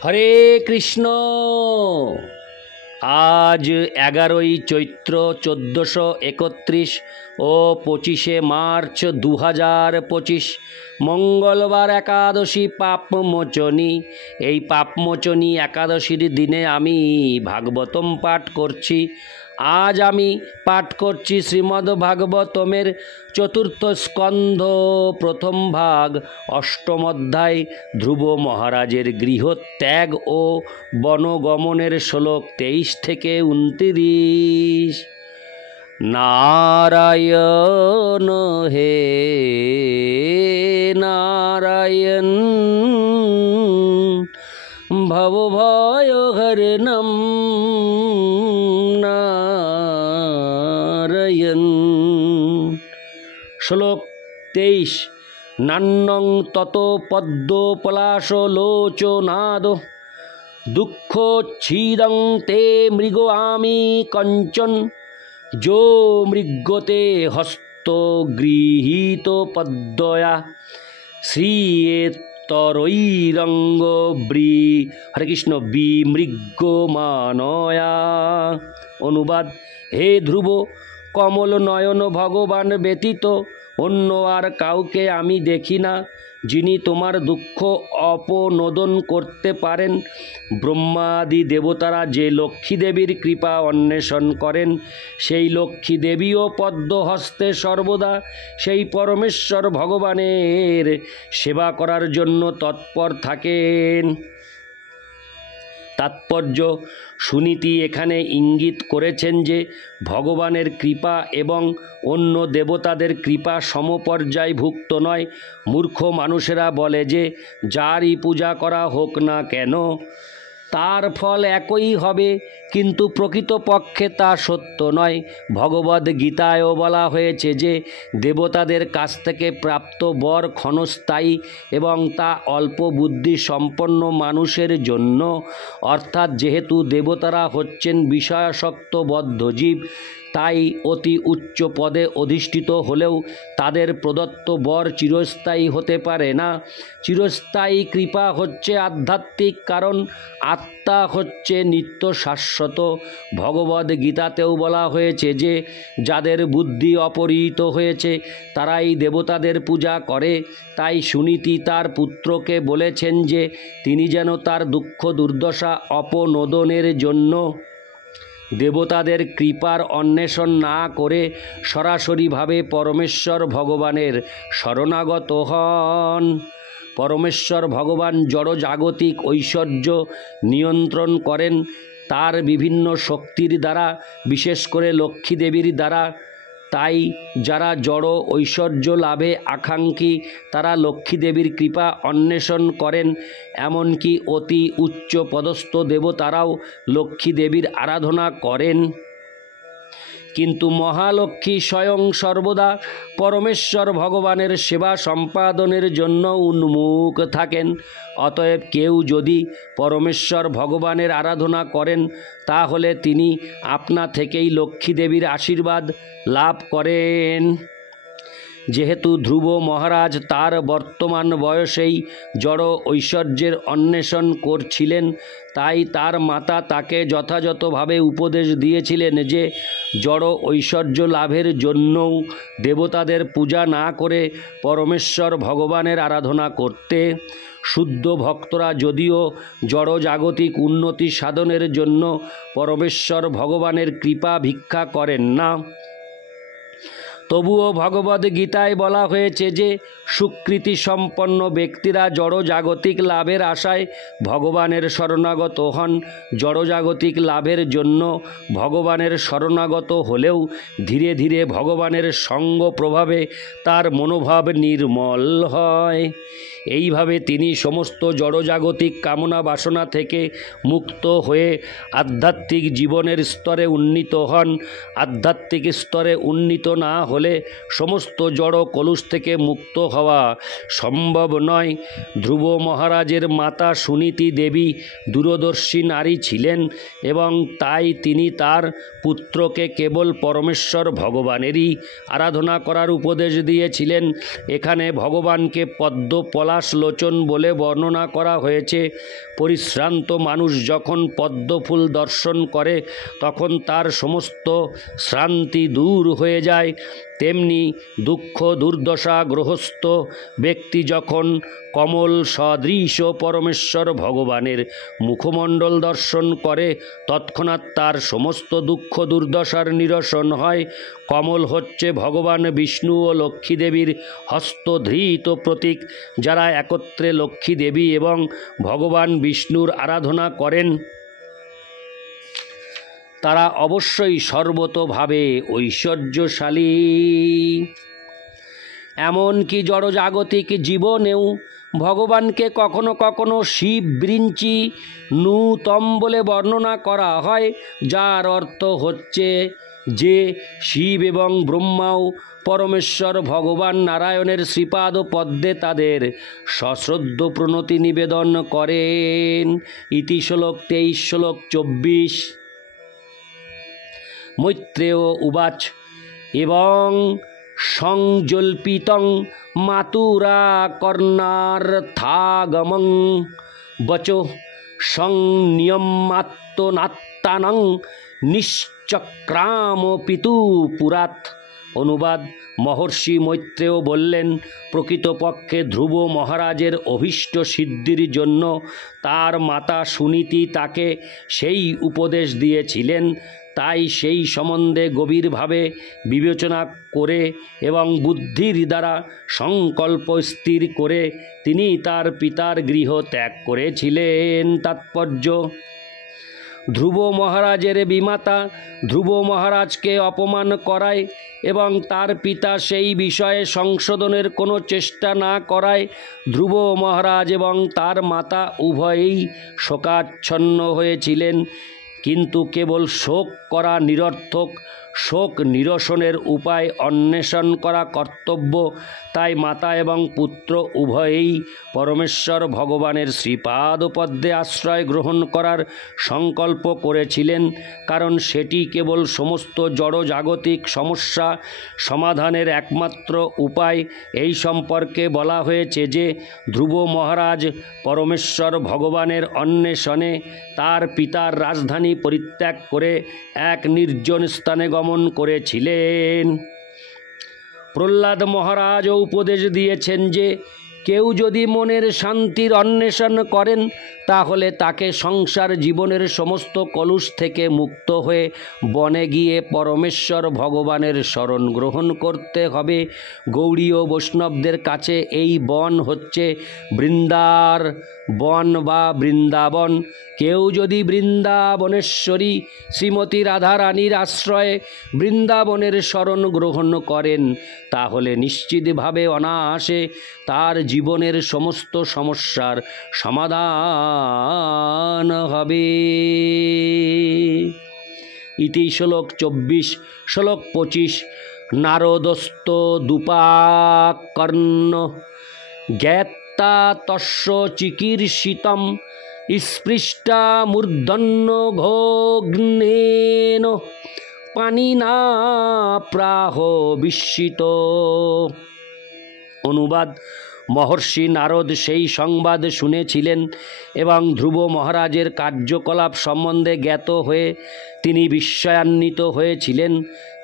হরে কৃষ্ণ। আজ 11ই চৈত্র 1431 ও 25শে মার্চ 2025 মঙ্গলবার একাদশী পাপমোচনী। এই পাপমোচনী একাদশীর দিনে আমি ভাগবতম পাঠ করছি। আজ আমি পাঠ করছি শ্রীমদ্ ভাগবতমের চতুর্থ স্কন্ধ প্রথম ভাগ অষ্টম অধ্যায় ধ্রুব মহারাজের গৃহত্যাগ ও বনগমনের শ্লোক 23 থেকে 29। নারায়ণ হে নারায়ণ ভবভয়হরণম নারায়ণ। শ্লোক 23। নান্যং তত পদ্ম পলাশলোচনাদ দুঃখচ্ছিদং তে মৃগ আমি কঞ্চন যো মৃগতে হস্ত গৃহীত পদ্ময়া শ্রীয়েতরৈরঙ্গ হরে কৃষ্ণ বিমৃগ্যমানয়া। অনুবাদ: হে ধ্রুব, কমল নয়ন ভগবান ব্যতীত অন্য আর কাউকে আমি দেখি না, যিনি তোমার দুঃখ অপনোদন করতে পারেন। ব্রহ্মাদি দেবতারা যে লক্ষ্মী দেবীর কৃপা অন্বেষণ করেন, সেই লক্ষ্মী দেবীও পদ্মহস্তে সর্বদা সেই পরমেশ্বর ভগবানের সেবা করার জন্য তৎপর থাকেন। তাৎপর্য: সুনীতি এখানে ইঙ্গিত করেছেন যে ভগবানের কৃপা এবং অন্য দেবতাদের কৃপা সমপর্যায়ভুক্ত নয়। মূর্খ মানুষেরা বলে যে যারই পূজা করা হোক না কেন তার ফল একই হবে, কিন্তু প্রকৃতপক্ষে তা সত্য নয়। ভগবদ্গীতায়ও বলা হয়েছে যে দেবতাদের কাছ থেকে প্রাপ্ত বর ক্ষণস্থায়ী এবং তা অল্প বুদ্ধি সম্পন্ন মানুষের জন্য। অর্থাৎ যেহেতু দেবতারা হচ্ছেন বিষয়াসক্ত বদ্ধ জীব, তাই অতি উচ্চ পদে অধিষ্ঠিত হলেও তাদের প্রদত্ত বর চিরস্থায়ী হতে পারে না। চিরস্থায়ী কৃপা হচ্ছে আধ্যাত্মিক, কারণ আত্মা হচ্ছে নিত্য শাশ্বত। ভগবদ্গীতাতেও বলা হয়েছে যে যাদের বুদ্ধি অপহৃত হয়েছে তারাই দেবতাদের পূজা করে। তাই সুনীতি তার পুত্রকে বলেছেন যে তিনি যেন তার দুঃখ দুর্দশা অপনোদনের জন্য দেবতাদের কৃপার অন্বেষণ না করে সরাসরিভাবে পরমেশ্বর ভগবানের শরণাগত হন। পরমেশ্বর ভগবান জড়জাগতিক ঐশ্বর্য নিয়ন্ত্রণ করেন তার বিভিন্ন শক্তির দ্বারা, বিশেষ করে লক্ষ্মী দেবীর দ্বারা। তাই যারা জড় ঐশ্বর্য লাভে আকাঙ্ক্ষী তারা লক্ষ্মী দেবীর কৃপা অন্বেষণ করেন। এমনকি অতি উচ্চ পদস্থ দেবতারাও লক্ষ্মী দেবীর আরাধনা করেন। কিন্তু মহালক্ষ্মী স্বয়ং সর্বদা পরমেশ্বর ভগবানের সেবা সম্পাদনের জন্য উন্মুখ থাকেন। অতএব কেউ যদি পরমেশ্বর ভগবানের আরাধনা করেন তাহলে তিনি আপনা থেকেই লক্ষ্মী দেবীর আশীর্বাদ লাভ করেন। যেহেতু ধ্রুব মহারাজ তার বর্তমান বয়সেই জড় ঐশ্বর্যের অন্বেষণ করছিলেন, তাই তার মাতা তাকে যথাযথভাবে উপদেশ দিয়েছিলেন যে জড় ঐশ্বর্য লাভের জন্যও দেবতাদের পূজা না করে পরমেশ্বর ভগবানের আরাধনা করতে। শুদ্ধ ভক্তরা যদিও জড়জাগতিক উন্নতি সাধনের জন্য পরমেশ্বর ভগবানের কৃপা ভিক্ষা করেন না, তবুও ভগবদ্গীতায় বলা হয়েছে যে সুকৃতি সম্পন্ন ব্যক্তিরা জড়জাগতিক লাভের আশায় ভগবানের শরণাগত হন। জড়জাগতিক লাভের জন্য ভগবানের শরণাগত হলেও ধীরে ধীরে ভগবানের সঙ্গ প্রভাবে তার মনোভাব নির্মল হয়। এইভাবে তিনি সমস্ত জড়জাগতিক কামনা বাসনা থেকে মুক্ত হয়ে আধ্যাত্মিক জীবনের স্তরে উন্নীত হন। আধ্যাত্মিক স্তরে উন্নীত না হলে সমস্ত জড় কলুষ থেকে মুক্ত হওয়া সম্ভব নয়। ধ্রুব মহারাজের মাতা সুনীতি দেবী দূরদর্শী নারী ছিলেন এবং তাই তিনি তার পুত্রকে কেবল পরমেশ্বর ভগবানেরই আরাধনা করার উপদেশ দিয়েছিলেন। এখানে ভগবানকে পদ্ম পলাশলোচন বলে বর্ণনা করা হয়েছে। পরিশ্রান্ত মানুষ যখন পদ্মফুল দর্শন করে তখন তার সমস্ত শ্রান্তি দূর হয়ে যায়। তেমনি দুঃখ দুর্দশাগ্রস্ত ব্যক্তি যখন কমল সদৃশ পরমেশ্বর ভগবানের মুখমণ্ডল দর্শন করে তৎক্ষণাৎ তার সমস্ত দুঃখ দুর্দশার নিরসন হয়। কমল হচ্ছে ভগবান বিষ্ণু ও লক্ষ্মী দেবীর হস্তধৃত প্রতীক। যারা একত্রে লক্ষ্মী দেবী এবং ভগবান বিষ্ণুর আরাধনা করেন তারা অবশ্যই সর্বতোভাবে ঐশ্বর্যশালী। এমনকি জড়জাগতিক জীবনেও ভগবানকে কখনো কখনো শিব বৃঞ্চি নূতম বলে বর্ণনা করা হয়, যার অর্থ হচ্ছে যে শিব এবং ব্রহ্মাও পরমেশ্বর ভগবান নারায়ণের শ্রীপাদ পদ্মে তাদের সশ্রদ্ধ প্রণতি নিবেদন করেন। ইতি শ্লোক 23 শ্লোক 24। মৈত্রেয় উবাচ এবং সংজল্পিতং মাতুরা কর্ণার্থাগমং বচো সংনিয়মাত্মনাত্তানং নিশ্চক্রাম পিতু পুরাত। অনুবাদ: মহর্ষি মৈত্রেয় বললেন, প্রকৃতপক্ষে ধ্রুব মহারাজের অভীষ্ট সিদ্ধির জন্য তার মাতা সুনীতি তাকে সেই উপদেশ দিয়েছিলেন। তাই সেই সম্বন্ধে গভীরভাবে বিবেচনা করে এবং বুদ্ধির দ্বারা সংকল্প স্থির করে তিনি তার পিতার গৃহ ত্যাগ করেছিলেন। তাৎপর্য: ধ্রুব মহারাজের বিমাতা ধ্রুব মহারাজকে অপমান করায় এবং তার পিতা সেই বিষয়ে সংশোধনের কোনো চেষ্টা না করায় ধ্রুব মহারাজ এবং তার মাতা উভয়েই শোকাচ্ছন্ন হয়েছিলেন। কিন্তু কেবল শোক করা নিরর্থক, শোক নিরসনের উপায় অন্বেষণ করা কর্তব্য। তাই মাতা এবং পুত্র উভয়েই পরমেশ্বর ভগবানের শ্রীপাদ পদ্মে আশ্রয় গ্রহণ করার সংকল্প করেছিলেন, কারণ সেটি কেবল সমস্ত জড়জাগতিক সমস্যা সমাধানের একমাত্র উপায়। এই সম্পর্কে বলা হয়েছে যে ধ্রুব মহারাজ পরমেশ্বর ভগবানের অন্বেষণে তার পিতার রাজধানী পরিত্যাগ করে এক নির্জন স্থানে গমন করেছিলেন। প্রহ্লাদ মহারাজও উপদেশ দিয়েছেন যে কেউ যদি মনের শান্তির অন্বেষণ করেন তাহলে তাকে সংসার জীবনের সমস্ত কলুষ থেকে মুক্ত হয়ে বনে গিয়ে পরমেশ্বর ভগবানের শরণ গ্রহণ করতে হবে। গৌড়ীয় বৈষ্ণবদের কাছে এই বন হচ্ছে বৃন্দার বন বা বৃন্দাবন। কেউ যদি বৃন্দাবনেশ্বরী শ্রীমতী রাধারানীর আশ্রয়ে বৃন্দাবনের শরণ গ্রহণ করেন তাহলে নিশ্চিতভাবে অনায়াসে তার জীবনের সমস্ত সমস্যার সমাধান হবে। ইতি শ্লোক 24 শ্লোক 25। নারদস্ত দুপাকর্ণ জ্ঞাত্তা তস্য চিকীর্ষিতম স্পৃষ্টা মূর্ধন্য ঘোগ্নেন পানিনা প্রাহ বিস্মিত। অনুবাদ: মহর্ষি নারদ সেই সংবাদ শুনেছিলেন এবং ধ্রুব মহারাজের কার্যকলাপ সম্বন্ধে জ্ঞাত হয়ে তিনি বিস্ময়ান্বিত হয়েছিলেন।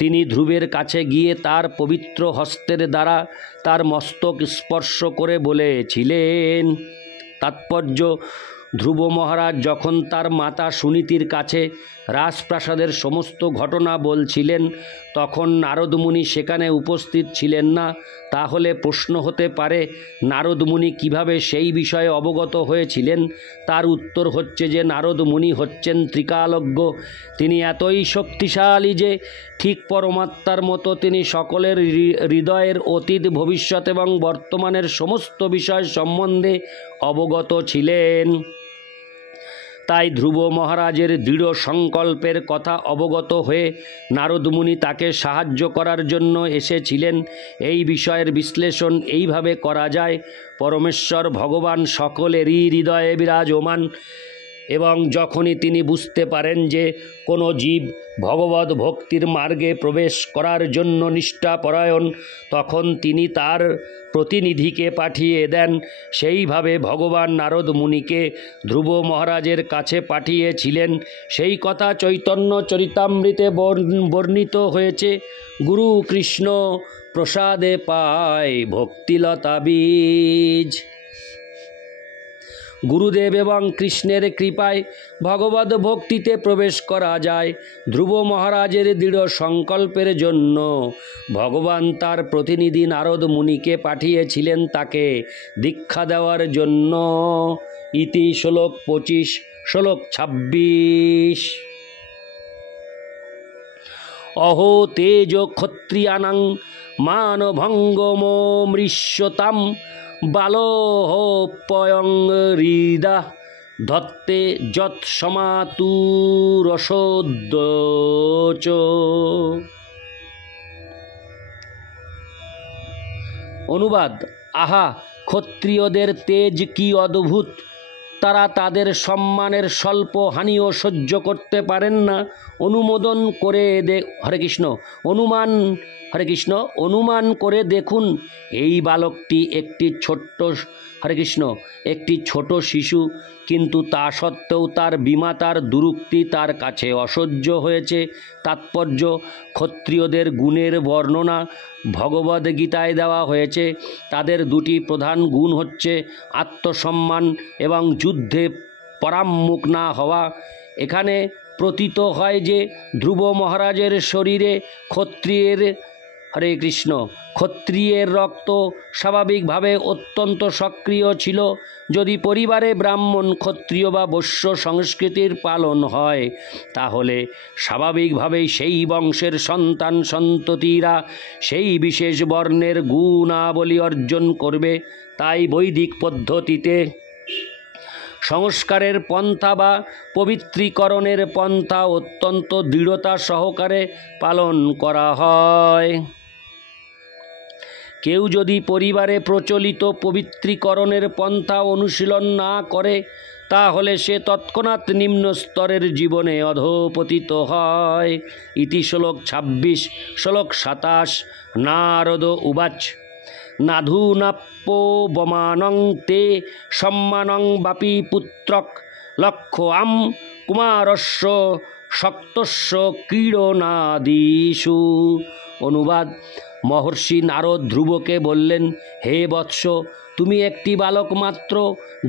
তিনি ধ্রুবের কাছে গিয়ে তার পবিত্র হস্তের দ্বারা তার মস্তক স্পর্শ করে বলেছিলেন। তাৎপর্য: ধ্রুব মহারাজ যখন তার মাতা সুনীতির কাছে রাজপ্রাসাদের সমস্ত ঘটনা বলছিলেন তখন নারদ মুনি সেখানে উপস্থিত ছিলেন না। তাহলে প্রশ্ন হতে পারে, নারদ মুনি কীভাবে সেই বিষয়ে অবগত হয়েছিলেন? তার উত্তর হচ্ছে যে নারদ মুনি হচ্ছেন ত্রিকালজ্ঞ। তিনি এতই শক্তিশালী যে ঠিক পরমাত্মার মতো তিনি সকলের হৃদয়ের অতীত, ভবিষ্যৎ এবং বর্তমানের সমস্ত বিষয় সম্বন্ধে অবগত ছিলেন। তাই ধ্রুব মহারাজের দৃঢ় সংকল্পের কথা অবগত হয়ে নারদ মুনি তাকে সাহায্য করার জন্য এসেছিলেন। এই বিষয়ের বিশ্লেষণ এইভাবে করা যায়: পরমেশ্বর ভগবান সকলেরই হৃদয়ে বিরাজমান। এবং যখনই তিনি বুঝতে পারেন যে কোনো জীব ভগবত ভক্তির মার্গে প্রবেশ করার জন্য নিষ্ঠাপরায়ণ, তখন তিনি তার প্রতিনিধিকে পাঠিয়ে দেন। সেইভাবে ভগবান নারদ মুনিকে ধ্রুব মহারাজের কাছে পাঠিয়েছিলেন। সেই কথা চৈতন্য চরিতামৃতে বর্ণিত হয়েছে। গুরু কৃষ্ণ প্রসাদে পায় ভক্তিলতা বীজ। গুরুদেব এবং কৃষ্ণের কৃপায় ভগবত ভক্তিতে প্রবেশ করা যায়। ধ্রুব মহারাজের দৃঢ় সংকল্পের জন্য ভগবান তার প্রতিনিধি নারদ মুনিকে পাঠিয়েছিলেন তাকে দীক্ষা দেওয়ার জন্য। ইতি শ্লোক 25, শ্লোক 26। অহো তেজ ক্ষত্রিয়ানাং মানভঙ্গমো মৃষ্যতাম বালোহপয়ং হৃদা ধত্তে যৎ সমাতুরসোদ্যোচ। অনুবাদ: আহা, ক্ষত্রিয়দের তেজ কি অদ্ভুত! তারা তাদের সম্মানের স্বল্প হানিও সহ্য করতে পারেন না। অনুমোদন করে অনুমান করে দেখুন, এই বালকটি একটি ছোট শিশু, কিন্তু তা সত্ত্বেও তার বিমাতার দুরুক্তি তার কাছে অসহ্য হয়েছে। তাৎপর্য: ক্ষত্রিয়দের গুণের বর্ণনা ভগবদ্গীতায় দেওয়া হয়েছে। তাদের দুটি প্রধান গুণ হচ্ছে আত্মসম্মান এবং যুদ্ধে পরাঙ্মুখ না হওয়া। এখানে প্রতীত হয় যে ধ্রুব মহারাজের শরীরে ক্ষত্রিয়ের রক্ত স্বাভাবিকভাবে অত্যন্ত সক্রিয় ছিল। যদি পরিবারে ব্রাহ্মণ, ক্ষত্রিয় বা বৈশ্য সংস্কৃতির পালন হয়, তাহলে স্বাভাবিকভাবেই সেই বংশের সন্তান সন্ততিরা সেই বিশেষ বর্ণের গুণাবলী অর্জন করবে। তাই বৈদিক পদ্ধতিতে সংস্কারের পন্থা বা পবিত্রীকরণের পন্থা অত্যন্ত দৃঢ়তা সহকারে পালন করা হয়। কেউ যদি পরিবারে প্রচলিত পবিত্রীকরণের পন্থা অনুশীলন না করে, তাহলে সে তৎক্ষণাৎ নিম্ন স্তরের জীবনে অধঃপতিত হয়। ইতি শ্লোক 26, শ্লোক 27। নারদ উবাচ: নাধুনাপ্যোবমানং তে সম্মানং বাপি পুত্রক লক্ষ্যআম কুমারস্য শক্তস্য ক্রীড়নাদিষু। অনুবাদ: মহর্ষি নারদ ধ্রুবকে বললেন, হে বৎস, তুমি একটি বালক মাত্র,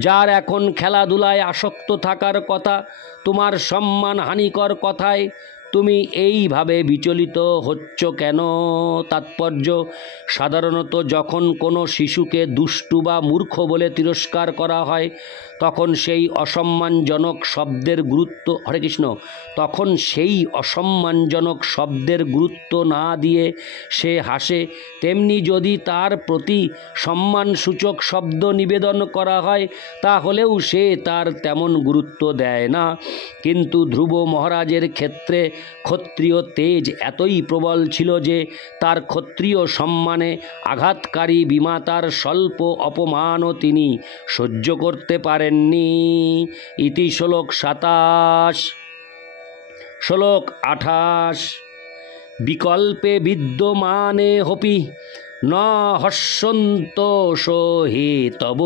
যার এখন খেলাধুলায় আসক্ত থাকার কথা। তোমার সম্মান হানিকর কথায় তুমি এইভাবে বিচলিত হচ্ছ কেন? তাৎপর্য: সাধারণত যখন কোনো শিশুকে দুষ্টু বা মূর্খ বলে তিরস্কার করা হয়, তখন সেই অসম্মানজনক শব্দের গুরুত্ব না দিয়ে সে হাসে। তেমনি যদি তার প্রতি সম্মানসূচক শব্দ নিবেদন করা হয়, তাহলেও সে তার তেমন গুরুত্ব দেয় না। কিন্তু ধ্রুব মহারাজের ক্ষেত্রে ক্ষত্রিয় তেজ এতই প্রবল ছিল যে তার ক্ষত্রিয় সম্মানে আঘাতকারী বিমাতার স্বল্প অপমানও তিনি সহ্য করতে পারেননি। ইতি শ্লোক 27, শ্লোক 28। বিকল্পে বিদ্যমানে হপি ন হস্যন্তোষো হে তব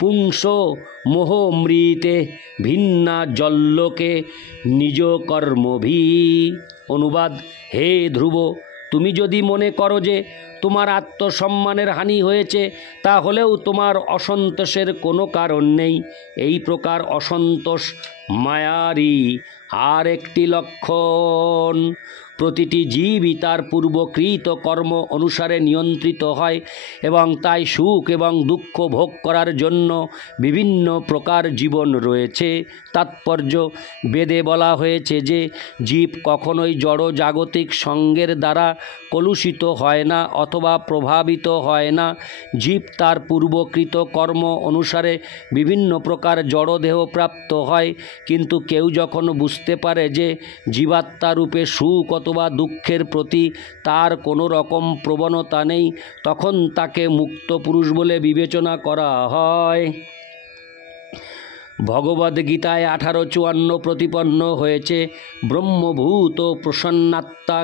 পুংস মোহমৃতে ভিন্না জল্লোকে নিজ কর্মভি। অনুবাদ: হে ধ্রুব, তুমি যদি মনে করো যে তোমার আত্মসম্মানের হানি হয়েছে, তাহলেও তোমার অসন্তোষের কোনো কারণ নেই। এই প্রকার অসন্তোষ মায়ারই আর একটি লক্ষণ। প্রতিটি জীবই তার পূর্বকৃত কর্ম অনুসারে নিয়ন্ত্রিত হয় এবং তাই সুখ এবং দুঃখ ভোগ করার জন্য বিভিন্ন প্রকার জীবন রয়েছে। তাৎপর্য: বেদে বলা হয়েছে যে জীব কখনোই জড় জাগতিক সঙ্গের দ্বারা কলুষিত হয় না অথবা প্রভাবিত হয় না। জীব তার পূর্বকৃত কর্ম অনুসারে বিভিন্ন প্রকার জড়দেহ প্রাপ্ত হয়, কিন্তু কেউ যখন বুঝতে পারে যে জীবাত্মারূপে সুখ অথবা দুঃখের প্রতি তার কোনো রকম প্রবণতা নেই, তখন তাকে মুক্ত পুরুষ বলে বিবেচনা করা হয়। ভগবদ্গীতায় 18:54 প্রতিপন্ন হয়েছে, ব্রহ্মভূত প্রসন্নাত্মা।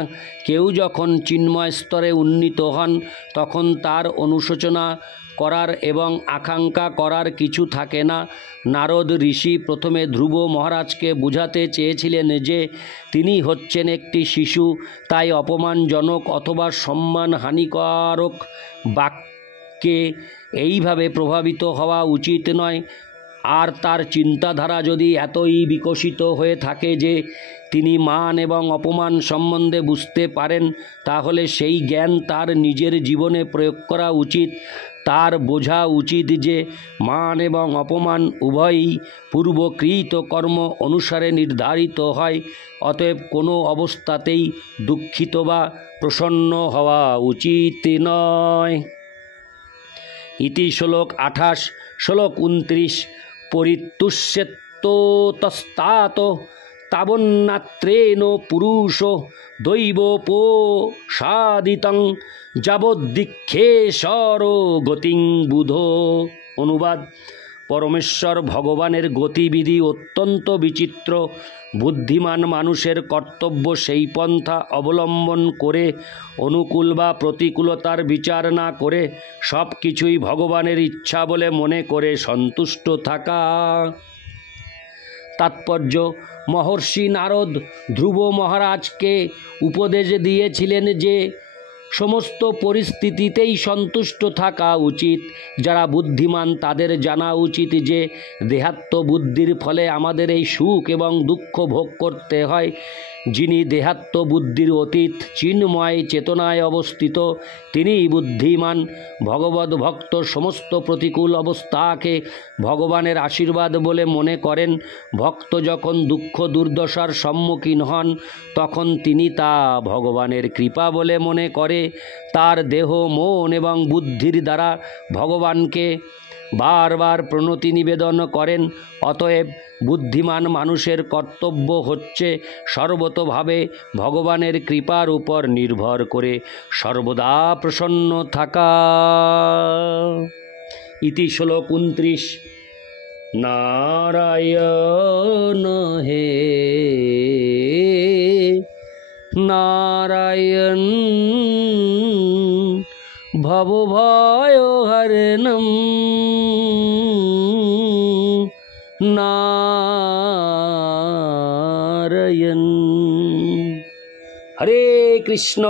কেউ যখন চিন্ময় স্তরে উন্নীত হন তখন তার অনুশোচনা করার এবং আকাঙ্ক্ষা করার কিছু থাকে না। নারদ ঋষি প্রথমে ধ্রুব মহারাজকে বুঝাতে চেয়েছিলেন যে তিনি হচ্ছেন একটি শিশু, তাই অপমানজনক অথবা সম্মানহানিকারক বাক্যে এইভাবে প্রভাবিত হওয়া উচিত নয়। আর তার চিন্তাধারা যদি এতই বিকশিত হয়ে থাকে যে তিনি মান এবং অপমান সম্বন্ধে বুঝতে পারেন, তাহলে সেই জ্ঞান তার নিজের জীবনে প্রয়োগ করা উচিত। তার বোঝা উচিত যে মান এবং অপমান উভয়ই পূর্বকৃত কর্ম অনুসারে নির্ধারিত হয়। অতএব কোনো অবস্থাতেই দুঃখিত বা প্রসন্ন হওয়া উচিত নয়। ইতি শ্লোক 28। শ্লোক 29। পরিতুষ্যেত্তস্তাৎ তাবন্নাত্রেণ পুরুষ দৈবোপসাদিতং যাবদ্দিক্ষেশ্বর গতিং বুধো। অনুবাদ: পরমেশ্বর ভগবানের গতিবিধি অত্যন্ত বিচিত্র। বুদ্ধিমান মানুষের কর্তব্য সেই পন্থা অবলম্বন করে অনুকূল বা প্রতিকূলতার বিচার না করে সব কিছুই ভগবানের ইচ্ছা বলে মনে করে সন্তুষ্ট থাকা। তাৎপর্য: মহর্ষি নারদ ধ্রুব মহারাজকে উপদেশ দিয়েছিলেন যে সমস্ত পরিস্থিতিতেই সন্তুষ্ট থাকা উচিত। যারা বুদ্ধিমান তাদের জানা উচিত যে দেহাত্ম বুদ্ধির ফলে আমাদের এই সুখ এবং দুঃখ ভোগ করতে হয়। যিনি দেহাত্ম বুদ্ধির অতীত চিন্ময় চেতনায় অবস্থিত, তিনিই বুদ্ধিমান। ভগবদ ভক্ত সমস্ত প্রতিকূল অবস্থাকে ভগবানের আশীর্বাদ বলে মনে করেন। ভক্ত যখন দুঃখ দুর্দশার সম্মুখীন হন তখন তিনি তা ভগবানের কৃপা বলে মনে করে তার দেহ, মন এবং বুদ্ধির দ্বারা ভগবানকে বারবার প্রণতি নিবেদন করেন। অতএব বুদ্ধিমান মানুষের কর্তব্য হচ্ছে সর্বতোভাবে ভগবানের কৃপার উপর নির্ভর করে সর্বদা প্রসন্ন থাকা। ইতি শ্লোক 29। নারায়ণ হে নারায়ণ ভবভয়হরণম নারায়ণ। হরে কৃষ্ণ।